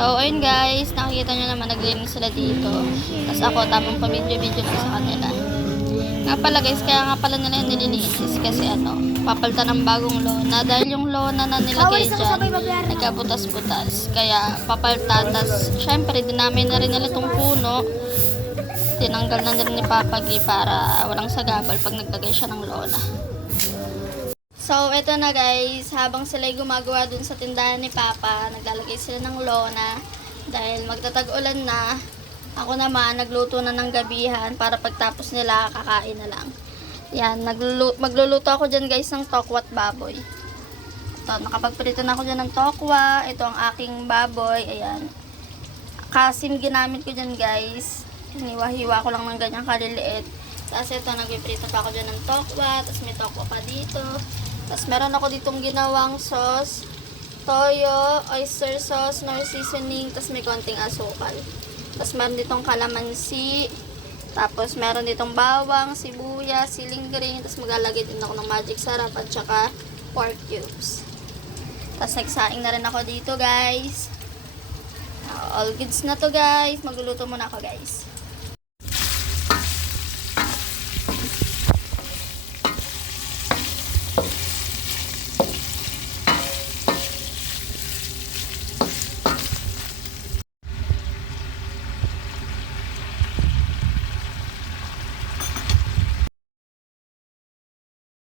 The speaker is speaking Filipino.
So, ayun guys, nakikita nyo naman naglinis sila dito. Tapos ako, tamang pamidyo-video lang sa kanila. Nga pala guys, kaya nga pala nila yung nililinis kasi papalitan ng bagong lona. Dahil yung lona na nilagay dyan, nagkabutas-butas. Kaya papalitan. Tapos, syempre, dinamay na rin nila itong puno. Tinanggal na rin ni Papa G para walang sagabal pag naglagay siya ng lona. So, eto na guys, habang sila'y gumagawa dun sa tindahan ni Papa, naglalagay sila ng lona dahil magtatag-ulan na. Ako naman, nagluto na ng gabihan para pagtapos nila, kakain na lang. Yan, magluluto ako dyan guys ng tokwa at baboy. Ito, nakapagprito na ako dyan ng tokwa. Ito ang aking baboy, ayan. Kasim ginamit ko dyan guys. Hiniwa-hiwa ko lang ng ganyang kaliliit. Tapos ito, nagpiprito pa ako dyan ng tokwa. Tapos may tokwa pa dito. Tapos meron ako ditong ginawang sauce, toyo, oyster sauce, nor seasoning, tapos may konting asukal. Tapos meron ditong kalamansi, tapos meron ditong bawang, sibuyas, siling green, tapos maglalagay din ako ng magic sarap at saka pork cubes. Tapos nagsaing na rin ako dito guys. All goods na to guys. Magluluto muna ako guys.